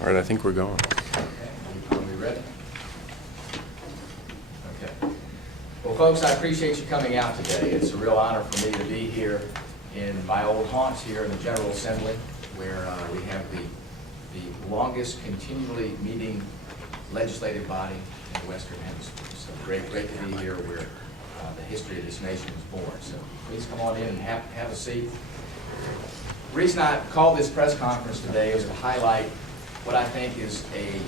All right, I think we're going. Are we ready? Okay. Well, folks, I appreciate you coming out today. It's a real honor for me to be here in my old haunts here in the General Assembly, where we have the longest continually meeting legislative body in the Western Hemisphere. So great to be here where the history of this nation was born. So please come on in and have a seat. The reason I called this press conference today is to highlight what I think is a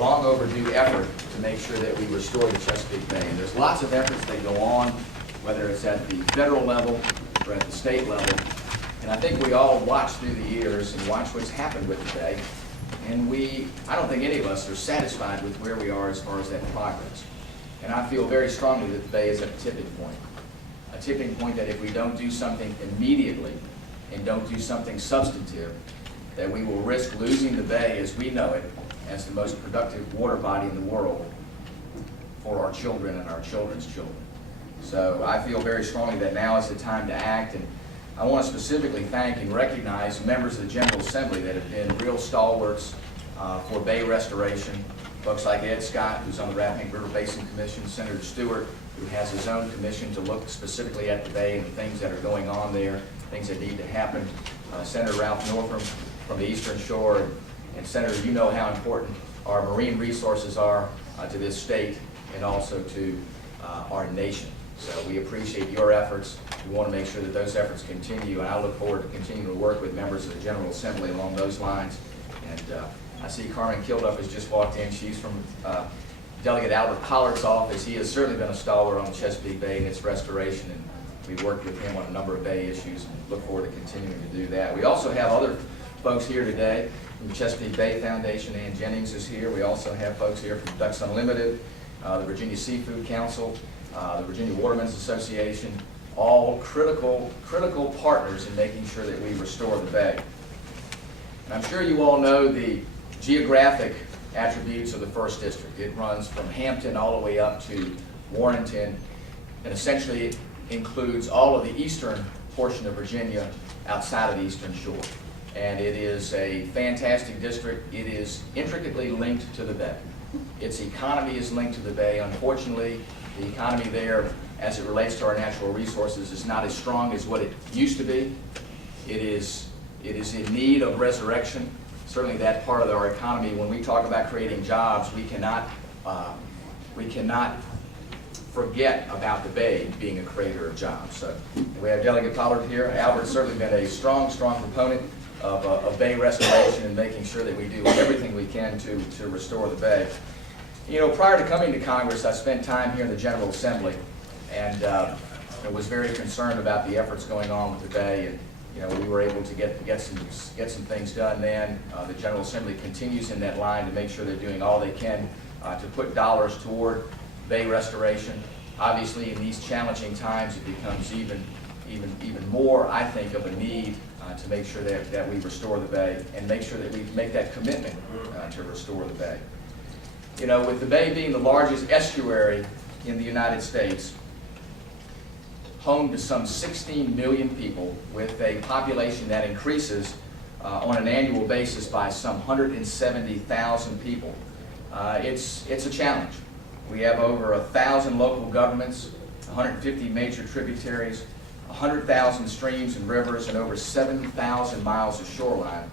long overdue effort to make sure that we restore the Chesapeake Bay. And there's lots of efforts that go on, whether it's at the federal level or at the state level. And I think we all watch through the years and watch what's happened with the Bay. And I don't think any of us are satisfied with where we are as far as that progress. And I feel very strongly that the Bay is at a tipping point. A tipping point that if we don't do something immediately and don't do something substantive, that we will risk losing the Bay as we know it as the most productive water body in the world for our children and our children's children. So I feel very strongly that now is the time to act, and I want to specifically thank and recognize members of the General Assembly that have been real stalwarts for Bay restoration. Folks like Ed Scott, who's on the Rappahannock River Basin Commission, Senator Stewart, who has his own commission to look specifically at the Bay and the things that are going on there, things that need to happen. Senator Ralph Northam from the Eastern Shore, and Senator, you know how important our marine resources are to this state and also to our nation. So we appreciate your efforts. We want to make sure that those efforts continue, and I look forward to continuing to work with members of the General Assembly along those lines. And I see Carmen Kilduff has just walked in. She's from Delegate Albert Pollard's office. He has certainly been a stalwart on the Chesapeake Bay and its restoration, and we worked with him on a number of Bay issues and look forward to continuing to do that. We also have other folks here today from the Chesapeake Bay Foundation. Ann Jennings is here. We also have folks here from Ducks Unlimited, the Virginia Seafood Council, the Virginia Watermans Association, all critical partners in making sure that we restore the Bay. And I'm sure you all know the geographic attributes of the First District. It runs from Hampton all the way up to Warrenton, and essentially it includes all of the eastern portion of Virginia outside of the Eastern Shore. And it is a fantastic district. It is intricately linked to the Bay. Its economy is linked to the Bay. Unfortunately, the economy there, as it relates to our natural resources, is not as strong as what it used to be. It is in need of resurrection. Certainly that part of our economy, when we talk about creating jobs, we cannot forget about the Bay being a creator of jobs. So we have Delegate Pollard here. Albert's certainly been a strong proponent of Bay restoration and making sure that we do everything we can to restore the Bay. You know, prior to coming to Congress, I spent time here in the General Assembly, and was very concerned about the efforts going on with the Bay. And you know, we were able to get some things done then. The General Assembly continues in that line to make sure they're doing all they can to put dollars toward Bay restoration. Obviously, in these challenging times, it becomes even more, I think, of a need to make sure that we restore the Bay and make sure that we make that commitment to restore the Bay. You know, with the Bay being the largest estuary in the United States, home to some 16 million people, with a population that increases on an annual basis by some 170,000 people, it's a challenge. We have over 1,000 local governments, 150 major tributaries, 100,000 streams and rivers, and over 7,000 miles of shoreline.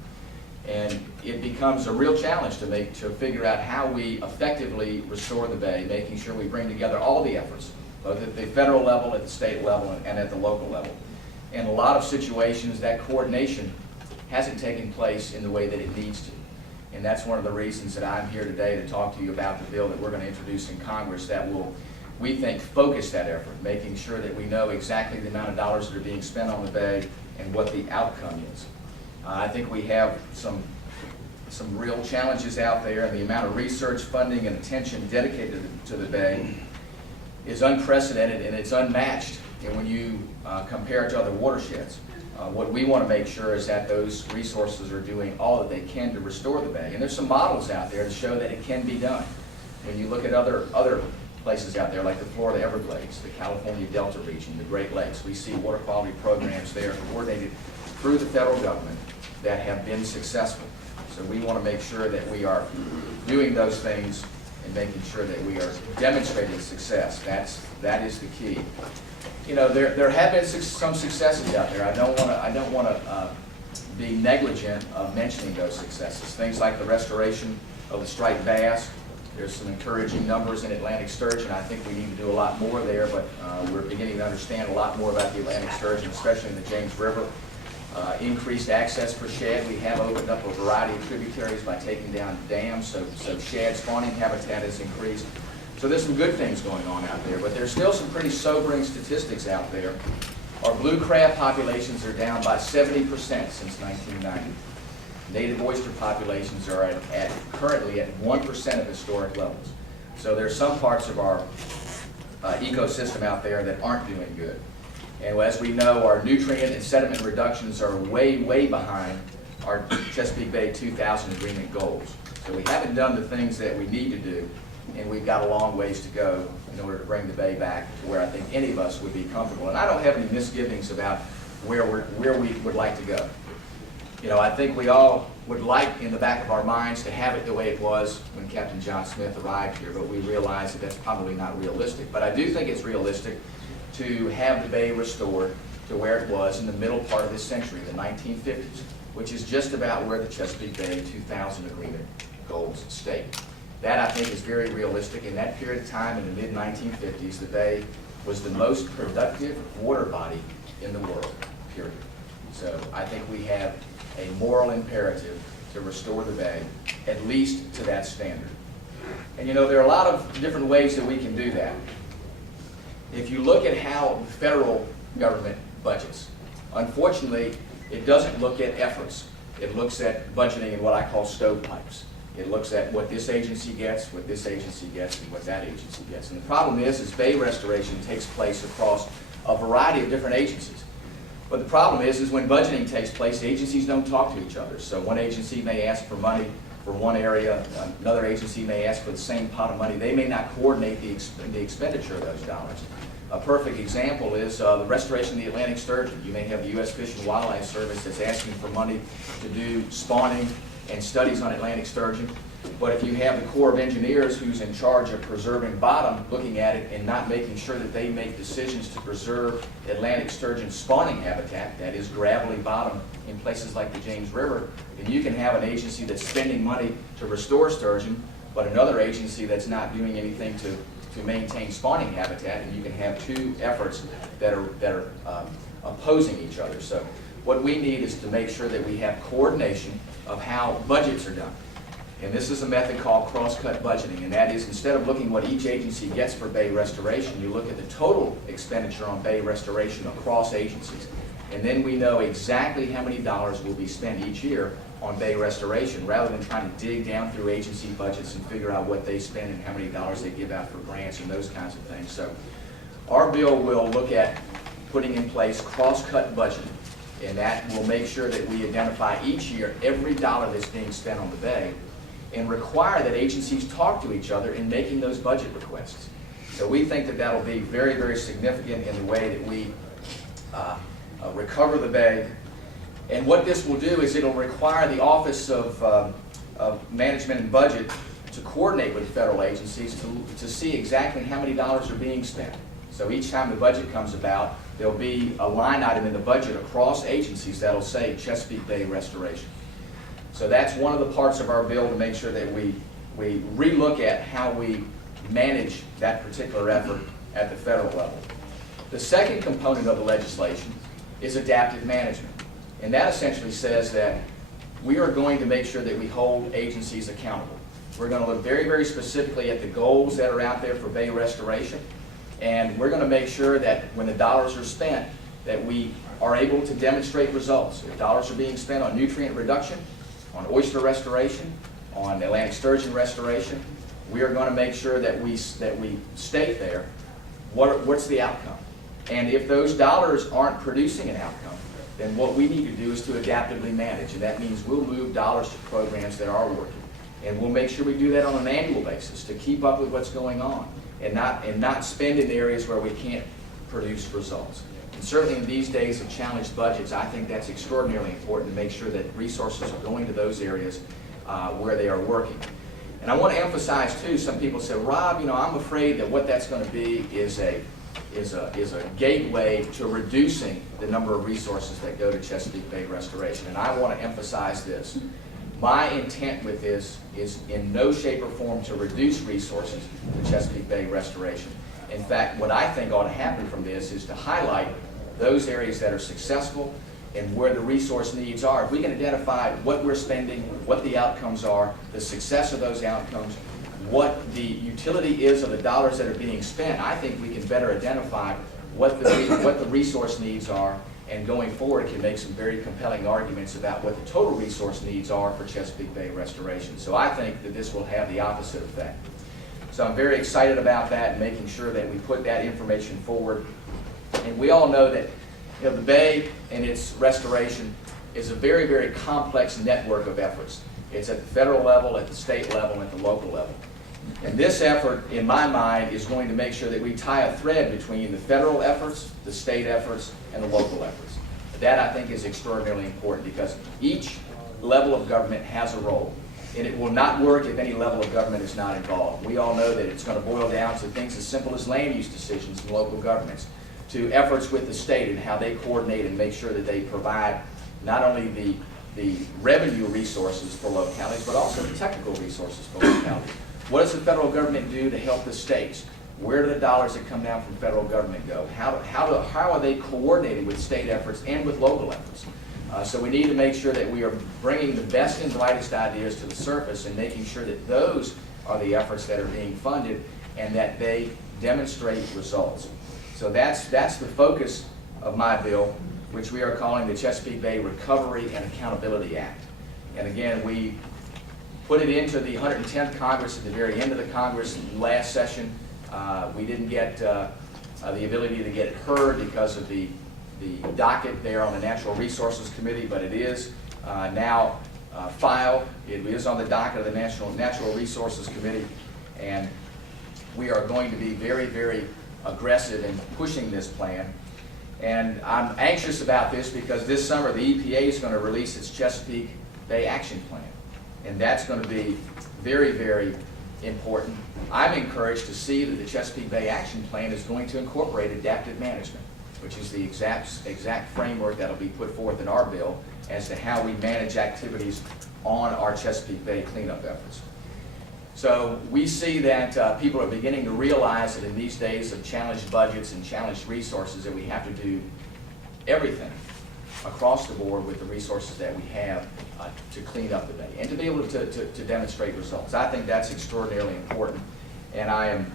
And it becomes a real challenge to figure out how we effectively restore the Bay, making sure we bring together all the efforts, both at the federal level, at the state level, and at the local level. In a lot of situations, that coordination hasn't taken place in the way that it needs to. And that's one of the reasons that I'm here today to talk to you about the bill that we're going to introduce in Congress that will, we think, focus that effort, making sure that we know exactly the amount of dollars that are being spent on the Bay and what the outcome is. I think we have some real challenges out there, and the amount of research, funding, and attention dedicated to the Bay is unprecedented and it's unmatched. And when you compare it to other watersheds, what we want to make sure is that those resources are doing all that they can to restore the Bay. And there's some models out there to show that it can be done. When you look at other places out there like the Florida Everglades, the California Delta region, the Great Lakes, we see water quality programs there coordinated through the federal government that have been successful. So we want to make sure that we are doing those things and making sure that we are demonstrating success. That is the key. You know, there have been some successes out there. I don't want to be negligent of mentioning those successes. Things like the restoration of the striped bass. There's some encouraging numbers in Atlantic sturgeon. I think we need to do a lot more there, but we're beginning to understand a lot more about the Atlantic sturgeon, especially in the James River. Increased access for shad. We have opened up a variety of tributaries by taking down dams, so shad spawning habitat has increased. So there's some good things going on out there, but there's still some pretty sobering statistics out there. Our blue crab populations are down by 70% since 1990. Native oyster populations are currently at 1% of historic levels. So there's some parts of our ecosystem out there that aren't doing good. And as we know, our nutrient and sediment reductions are way, way behind our Chesapeake Bay 2000 agreement goals. So we haven't done the things that we need to do, and we've got a long ways to go in order to bring the bay back to where I think any of us would be comfortable. And I don't have any misgivings about where we would like to go. You know, I think we all would like in the back of our minds to have it the way it was when Captain John Smith arrived here, but we realize that that's probably not realistic. But I do think it's realistic to have the bay restored to where it was in the middle part of this century, the 1950s, which is just about where the Chesapeake Bay 2000 agreement goals state. That, I think, is very realistic. In that period of time, in the mid-1950s, the bay was the most productive water body in the world, period. So I think we have a moral imperative to restore the bay, at least to that standard. And you know, there are a lot of different ways that we can do that. If you look at how the federal government budgets, unfortunately, it doesn't look at efforts. It looks at budgeting in what I call stovepipes. It looks at what this agency gets, what this agency gets, and what that agency gets. And the problem is bay restoration takes place across a variety of different agencies. But the problem is when budgeting takes place, agencies don't talk to each other. So one agency may ask for money for one area, another agency may ask for the same pot of money. They may not coordinate the expenditure of those dollars. A perfect example is the restoration of the Atlantic sturgeon. You may have the U.S. Fish and Wildlife Service that's asking for money to do spawning and studies on Atlantic sturgeon. But if you have the Corps of Engineers who's in charge of preserving bottom looking at it and not making sure that they make decisions to preserve Atlantic sturgeon spawning habitat, that is gravelly bottom in places like the James River, then you can have an agency that's spending money to restore sturgeon, but another agency that's not doing anything to maintain spawning habitat, and you can have two efforts that are opposing each other. So what we need is to make sure that we have coordination of how budgets are done. And this is a method called crosscut budgeting, and that is instead of looking what each agency gets for bay restoration, you look at the total expenditure on bay restoration across agencies. And then we know exactly how many dollars will be spent each year on bay restoration, rather than trying to dig down through agency budgets and figure out what they spend and how many dollars they give out for grants and those kinds of things. So our bill will look at putting in place cross-cut budgeting, and that will make sure that we identify each year every dollar that's being spent on the bay and require that agencies talk to each other in making those budget requests. So we think that that'll be very, very significant in the way that we recover the bay. And what this will do is it'll require the Office of Management and Budget to coordinate with federal agencies to see exactly how many dollars are being spent. So each time the budget comes about, there'll be a line item in the budget across agencies that'll say Chesapeake Bay Restoration. So that's one of the parts of our bill to make sure that we relook at how we manage that particular effort at the federal level. The second component of the legislation is adaptive management. And that essentially says that we are going to make sure that we hold agencies accountable. We're going to look very, very specifically at the goals that are out there for bay restoration. And we're going to make sure that when the dollars are spent, that we are able to demonstrate results. If dollars are being spent on nutrient reduction, on oyster restoration, on Atlantic sturgeon restoration, we are going to make sure that we state there what's the outcome. And if those dollars aren't producing an outcome, then what we need to do is to adaptively manage. And that means we'll move dollars to programs that are working. And we'll make sure we do that on an annual basis to keep up with what's going on and not spend in areas where we can't produce results. And certainly in these days of challenged budgets, I think that's extraordinarily important to make sure that resources are going to those areas where they are working. And I want to emphasize too, some people say, Rob, you know, I'm afraid that what that's going to be is a gateway to reducing the number of resources that go to Chesapeake Bay Restoration. And I want to emphasize this. My intent with this is in no shape or form to reduce resources to Chesapeake Bay Restoration. In fact, what I think ought to happen from this is to highlight those areas that are successful and where the resource needs are. If we can identify what we're spending, what the outcomes are, the success of those outcomes, what the utility is of the dollars that are being spent, I think we can better identify what the resource needs are, and going forward can make some very compelling arguments about what the total resource needs are for Chesapeake Bay Restoration. So I think that this will have the opposite effect. So I'm very excited about that and making sure that we put that information forward. And we all know that, you know, the Bay and its restoration is a very, very complex network of efforts. It's at the federal level, at the state level, and at the local level. And this effort, in my mind, is going to make sure that we tie a thread between the federal efforts, the state efforts, and the local efforts. That, I think, is extraordinarily important because each level of government has a role. And it will not work if any level of government is not involved. We all know that it's going to boil down to things as simple as land use decisions in local governments, to efforts with the state and how they coordinate and make sure that they provide not only the revenue resources for localities, but also the technical resources for localities. What does the federal government do to help the states? Where do the dollars that come down from federal government go? How are they coordinated with state efforts and with local efforts? So we need to make sure that we are bringing the best and brightest ideas to the surface and making sure that those are the efforts that are being funded and that they demonstrate results. So that's the focus of my bill, which we are calling the Chesapeake Bay Recovery and Accountability Act. And again, we put it into the 110th Congress at the very end of the Congress last session. We didn't get the ability to get it heard because of the docket there on the Natural Resources Committee, but it is now filed. It is on the docket of the Natural Resources Committee, and we are going to be very, very aggressive in pushing this plan. And I'm anxious about this because this summer the EPA is going to release its Chesapeake Bay Action Plan, and that's going to be very, very important. I'm encouraged to see that the Chesapeake Bay Action Plan is going to incorporate adaptive management, which is the exact framework that will be put forth in our bill as to how we manage activities on our Chesapeake Bay cleanup efforts. So we see that people are beginning to realize that in these days of challenged budgets and challenged resources that we have to do everything across the board with the resources that we have to clean up the bay and to be able to demonstrate results. I think that's extraordinarily important, and I am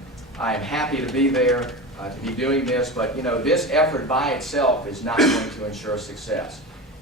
happy to be there, to be doing this, but you know, this effort by itself is not going to ensure success.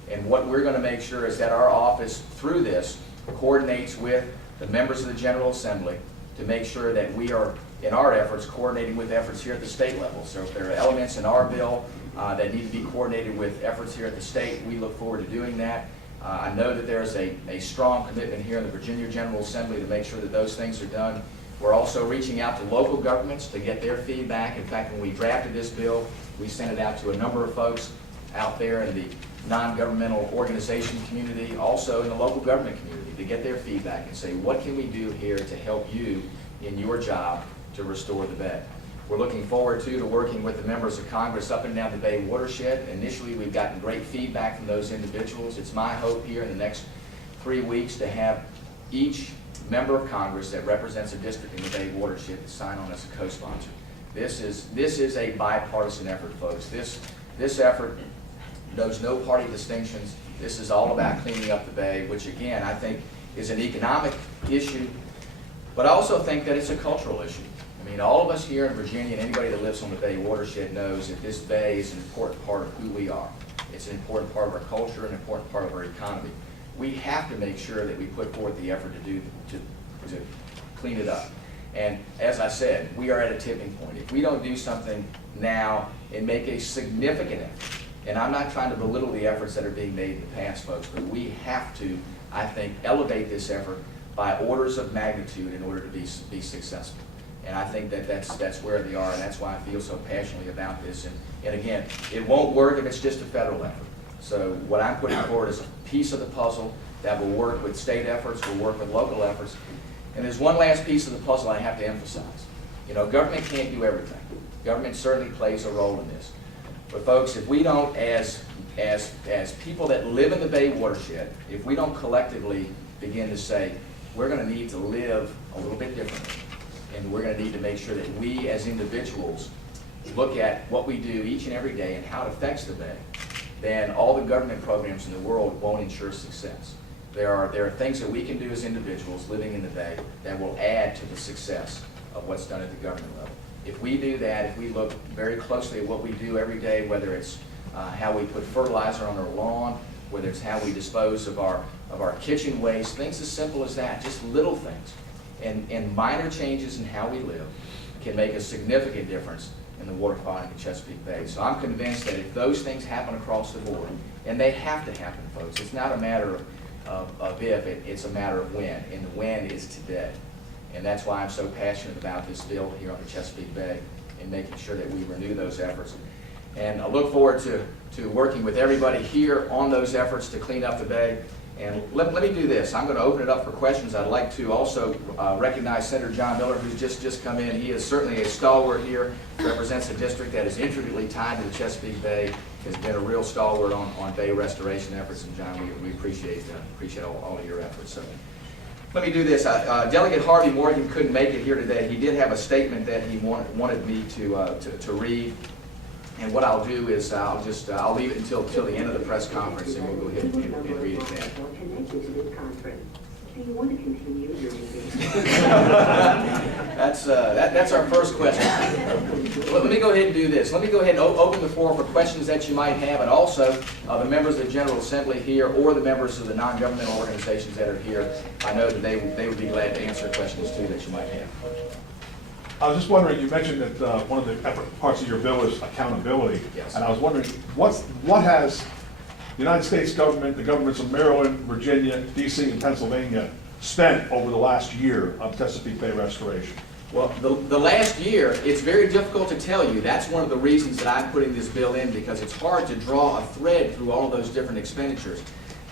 And what we're going to make sure is that our office, through this, coordinates with the members of the General Assembly to make sure that we are, in our efforts, coordinating with efforts here at the state level. So if there are elements in our bill that need to be coordinated with efforts here at the state, we look forward to doing that. I know that there is a strong commitment here in the Virginia General Assembly to make sure that those things are done. We're also reaching out to local governments to get their feedback. In fact, when we drafted this bill, we sent it out to a number of folks out there in the non-governmental organization community, also in the local government community, to get their feedback and say, what can we do here to help you in your job to restore the bay? We're looking forward to working with the members of Congress up and down the Bay watershed. Initially, we've gotten great feedback from those individuals. It's my hope here in the next 3 weeks to have each member of Congress that represents a district in the Bay watershed to sign on as a co-sponsor. This is a bipartisan effort, folks. This effort knows no party distinctions. This is all about cleaning up the bay, which again, I think is an economic issue, but I also think that it's a cultural issue. I mean, all of us here in Virginia and anybody that lives on the Bay watershed knows that this bay is an important part of who we are. It's an important part of our culture, an important part of our economy. We have to make sure that we put forth the effort to clean it up. And as I said, we are at a tipping point. If we don't do something now and make a significant effort, and I'm not trying to belittle the efforts that are being made in the past, folks, but we have to, I think, elevate this effort by orders of magnitude in order to be successful. And I think that that's where they are, and that's why I feel so passionately about this. And again, it won't work if it's just a federal effort. So what I'm putting forward is a piece of the puzzle that will work with state efforts, will work with local efforts. And there's one last piece of the puzzle I have to emphasize. You know, government can't do everything. Government certainly plays a role in this. But folks, if we don't, as people that live in the Bay watershed, if we don't collectively begin to say, we're going to need to live a little bit differently, and we're going to need to make sure that we as individuals look at what we do each and every day and how it affects the Bay, then all the government programs in the world won't ensure success. There are things that we can do as individuals living in the Bay that will add to the success of what's done at the government level. If we do that, if we look very closely at what we do every day, whether it's how we put fertilizer on our lawn, whether it's how we dispose of our kitchen waste, things as simple as that, just little things. And minor changes in how we live can make a significant difference in the water quality in the Chesapeake Bay. So I'm convinced that if those things happen across the board, and they have to happen, folks, it's not a matter of if, it's a matter of when, and the when is today. And that's why I'm so passionate about this bill here on the Chesapeake Bay and making sure that we renew those efforts. And I look forward to working with everybody here on those efforts to clean up the Bay. And let me do this. I'm going to open it up for questions. I'd like to also recognize Senator John Miller, who's just come in. He is certainly a stalwart here, represents a district that is intricately tied to the Chesapeake Bay, has been a real stalwart on Bay restoration efforts. And John, we appreciate all of your efforts. So let me do this. Delegate Harvey Morgan couldn't make it here today. He did have a statement that he wanted me to read. And what I'll do is I'll leave it until the end of the press conference, and we'll go ahead and read it then. Do you want to continue your meeting? That's our first question. Let me go ahead and do this. Let me go ahead and open the floor for questions that you might have, and also the members of the General Assembly here or the members of the non-governmental organizations that are here. I know that they would be glad to answer questions too that you might have. I was just wondering, you mentioned that one of the parts of your bill is accountability. Yes. And I was wondering, what has the United States government, the governments of Maryland, Virginia, D.C., and Pennsylvania spent over the last year on Chesapeake Bay restoration? Well, the last year, it's very difficult to tell you. That's one of the reasons that I'm putting this bill in, because it's hard to draw a thread through all those different expenditures.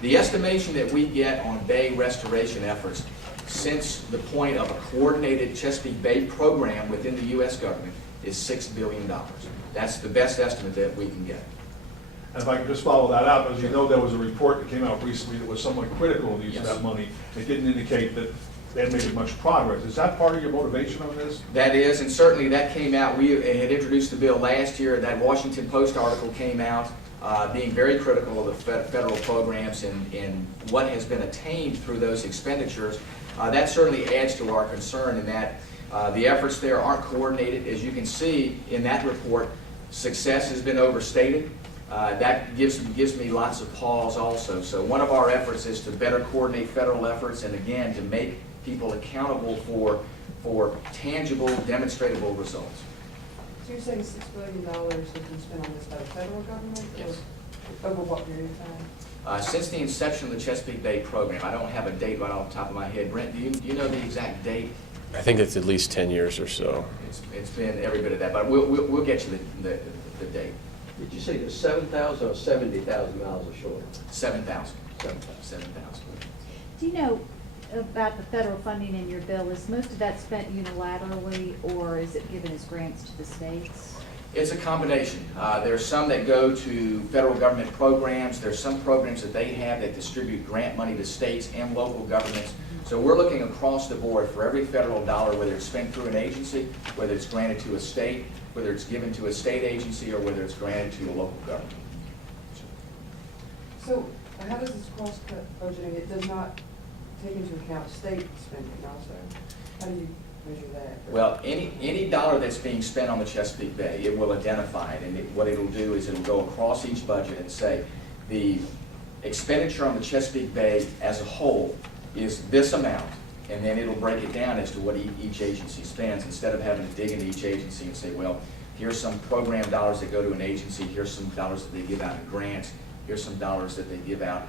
The estimation that we get on Bay restoration efforts since the point of a coordinated Chesapeake Bay program within the U.S. government is $6 billion. That's the best estimate that we can get. And if I could just follow that out, as you know, there was a report that came out recently that was somewhat critical of the use of that money. It didn't indicate that they had made much progress. Is that part of your motivation on this? That is, and certainly that came out. We had introduced the bill last year. That Washington Post article came out being very critical of the federal programs and what has been attained through those expenditures. That certainly adds to our concern in that the efforts there aren't coordinated. As you can see in that report, success has been overstated. That gives me lots of pause also. So one of our efforts is to better coordinate federal efforts, and again, to make people accountable for tangible, demonstrable results. So you're saying $6 billion has been spent on this by the federal government? Yes. Over what period of time? Since the inception of the Chesapeake Bay program, I don't have a date right off the top of my head. Brent, do you know the exact date? I think it's at least 10 years or so. It's been every bit of that, but we'll get you the date. Did you say there's 7,000 or 70,000 miles ashore? 7,000. 7,000. Do you know about the federal funding in your bill? Is most of that spent unilaterally, or is it given as grants to the states? It's a combination. There's some that go to federal government programs. There's some programs that they have that distribute grant money to states and local governments. So we're looking across the board for every federal dollar, whether it's spent through an agency, whether it's granted to a state, whether it's given to a state agency, or whether it's granted to a local government. So how does this cross-cut budgeting, it does not take into account state spending also? How do you measure that? Well, any dollar that's being spent on the Chesapeake Bay, it will identify it, and what it'll do is it'll go across each budget and say the expenditure on the Chesapeake Bay as a whole is this amount, and then it'll break it down as to what each agency spends, instead of having to dig into each agency and say, well, here's some program dollars that go to an agency, here's some dollars that they give out in grants, here's some dollars that they give out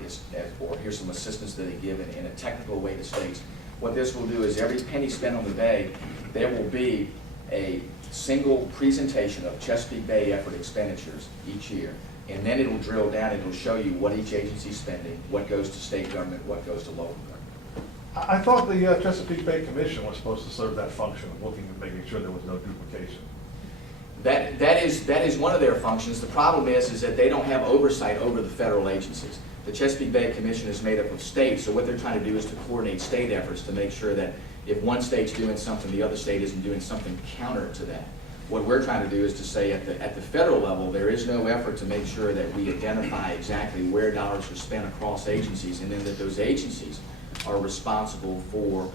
or here's some assistance that they give in a technical way to states. What this will do is every penny spent on the Bay, there will be a single presentation of Chesapeake Bay effort expenditures each year. And then it'll drill down, it'll show you what each agency's spending, what goes to state government, what goes to local government. I thought the Chesapeake Bay Commission was supposed to serve that function of looking and making sure there was no duplication. That is one of their functions. The problem is that they don't have oversight over the federal agencies. The Chesapeake Bay Commission is made up of states, so what they're trying to do is to coordinate state efforts to make sure that if one state's doing something, the other state isn't doing something counter to that. What we're trying to do is to say at the federal level, there is no effort to make sure that we identify exactly where dollars are spent across agencies, and then that those agencies are responsible for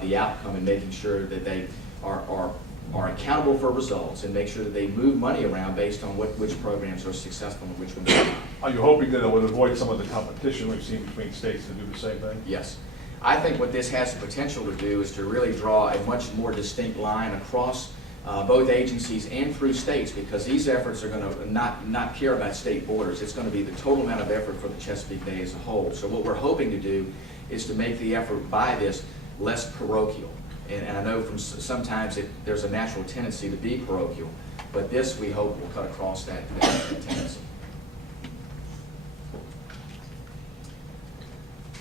the outcome and making sure that they are accountable for results and make sure that they move money around based on which programs are successful and which ones aren't. Are you hoping that it would avoid some of the competition we've seen between states to do the same thing? Yes. I think what this has the potential to do is to really draw a much more distinct line across both agencies and through states, because these efforts are going to not care about state borders. It's going to be the total amount of effort for the Chesapeake Bay as a whole. So what we're hoping to do is to make the effort by this less parochial. And I know from sometimes there's a natural tendency to be parochial, but this we hope will cut across that tendency.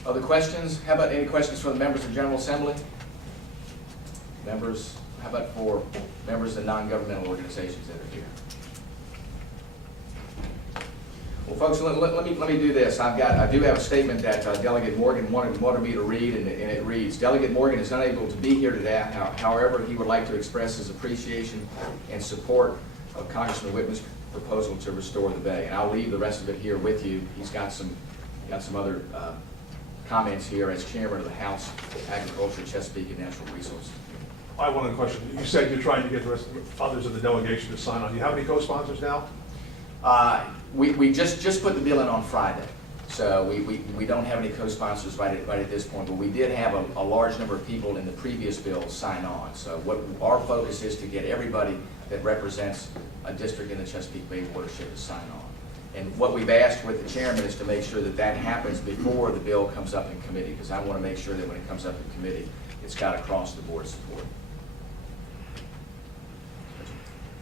Other questions? How about any questions from the members of the General Assembly? Members, how about for members of non-governmental organizations that are here? Well, folks, let me do this. I do have a statement that Delegate Morgan wanted me to read, and it reads: Delegate Morgan is unable to be here today. However, he would like to express his appreciation and support of Congressman Wittman's proposal to restore the bay. And I'll leave the rest of it here with you. He's got some other comments here as chairman of the House Agriculture, Chesapeake, and Natural Resources. I have one question. You said you're trying to get the rest of others of the delegation to sign on. Do you have any co-sponsors now? We just put the bill in on Friday, so we don't have any co-sponsors right at this point, but we did have a large number of people in the previous bill sign on. So what our focus is to get everybody that represents a district in the Chesapeake Bay watershed to sign on. And what we've asked with the chairman is to make sure that that happens before the bill comes up in committee, because I want to make sure that when it comes up in committee, it's got across the board support.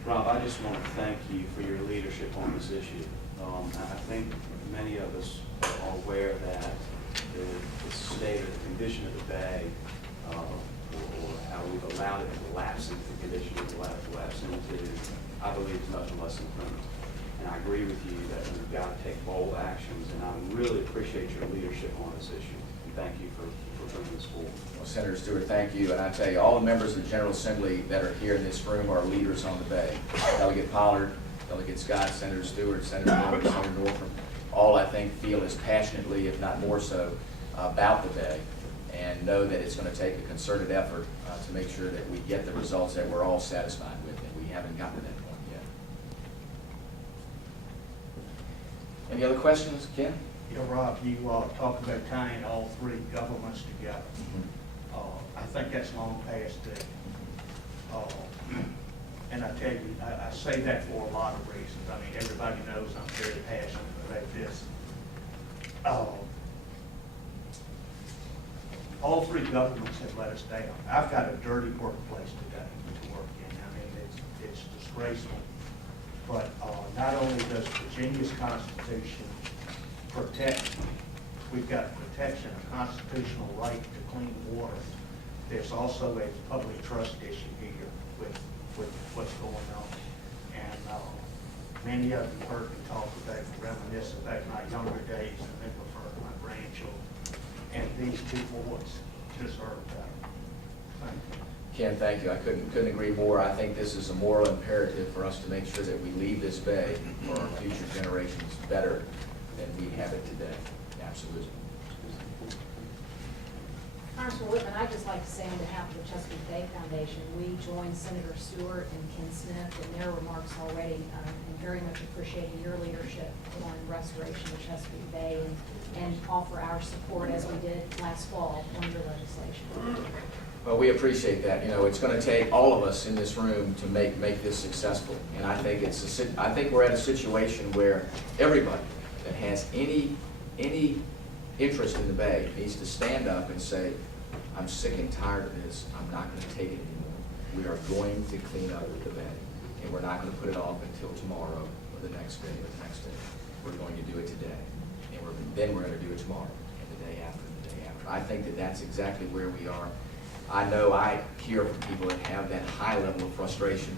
Rob, I just want to thank you for your leadership on this issue. I think many of us are aware that the state or the condition of the bay, or how we've allowed it to lapse into the condition we've allowed it to lapse into, I believe is nothing less than criminal. And I agree with you that we've got to take bold actions, and I really appreciate your leadership on this issue. And thank you for bringing this forward. Well, Senator Stewart, thank you. And I tell you, all the members of the General Assembly that are here in this room are leaders on the bay. Delegate Pollard, Delegate Scott, Senator Stewart, Senator Norman, Senator Northam, all I think feel as passionately, if not more so, about the bay, and know that it's going to take a concerted effort to make sure that we get the results that we're all satisfied with, and we haven't gotten to that point yet. Any other questions, Ken? Yeah, Rob, you talk about tying all three governments together. I think that's long past due. And I tell you, I say that for a lot of reasons. I mean, everybody knows I'm very passionate about this. All three governments have let us down. I've got a dirty workplace today to work in. I mean, it's disgraceful. But not only does Virginia's Constitution protect, we've got protection, a constitutional right to clean water. There's also a public trust issue here with what's going on. And many of you heard me talk about, reminisce about my younger days and then refer to my grandchildren. And these two boys deserve better. Thank you. Ken, thank you. I couldn't agree more. I think this is a moral imperative for us to make sure that we leave this bay for our future generations better than we have it today. Absolutely. Congressman Wittman, I'd just like to say on behalf of the Chesapeake Bay Foundation, we join Senator Stewart and Ken Smith in their remarks already, and very much appreciating your leadership on restoration of Chesapeake Bay, and offer our support as we did last fall on your legislation. Well, we appreciate that. You know, it's going to take all of us in this room to make this successful, and I think I think we're at a situation where everybody that has any interest in the bay needs to stand up and say, I'm sick and tired of this. I'm not going to take it anymore. We are going to clean up the bay, and we're not going to put it off until tomorrow or the next day or the next day. we're going to do it today. And then we're going to do it tomorrow, and the day after, and the day after. I think that that's exactly where we are. I know I hear from people that have that high level of frustration.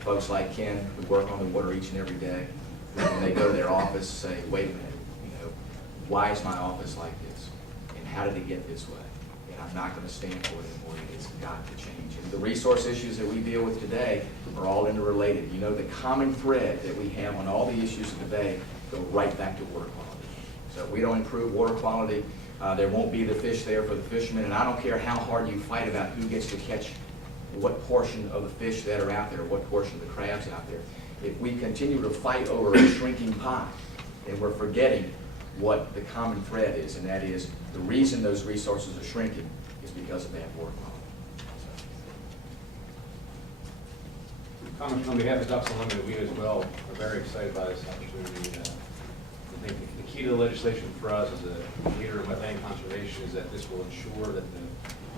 Folks like Ken, who work on the water each and every day, when they go to their office, say, wait a minute, why is my office like this? And how did it get this way? And I'm not going to stand for it anymore. It's got to change. And the resource issues that we deal with today are all interrelated. The common thread that we have on all the issues of the Bay go right back to water quality. So if we don't improve water quality, there won't be the fish there for the fishermen. And I don't care how hard you fight about who gets to catch what portion of the fish that are out there, what portion of the crabs out there. If we continue to fight over a shrinking pie, then we're forgetting what the common thread is, and that is the reason those resources are shrinking is because of bad water quality. Congressman, on behalf of Ducks Unlimited, we as well are very excited by this opportunity. I think the key to the legislation for us as a leader in wetland conservation is that this will ensure that the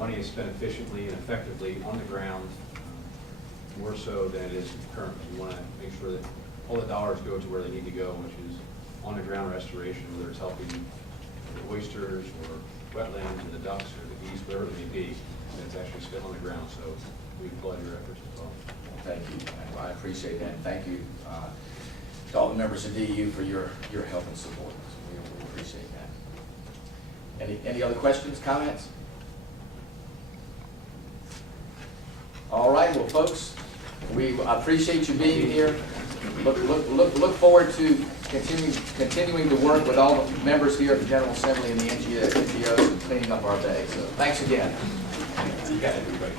money is spent efficiently and effectively on the ground, more so than it is currently. We want to make sure that all the dollars go to where they need to go, which is on the ground restoration, whether it's helping the oysters or wetlands and the ducks or the geese, whatever it may be, and it's actually still on the ground. So we applaud your efforts as well. Thank you. I appreciate that. And thank you to all the members of DU for your help and support. So we appreciate that. Any other questions, comments? All right, well, folks, we appreciate you being here. Look forward to continuing to work with all the members here at the General Assembly and the NGOs and cleaning up our bay. So thanks again. You got it, everybody.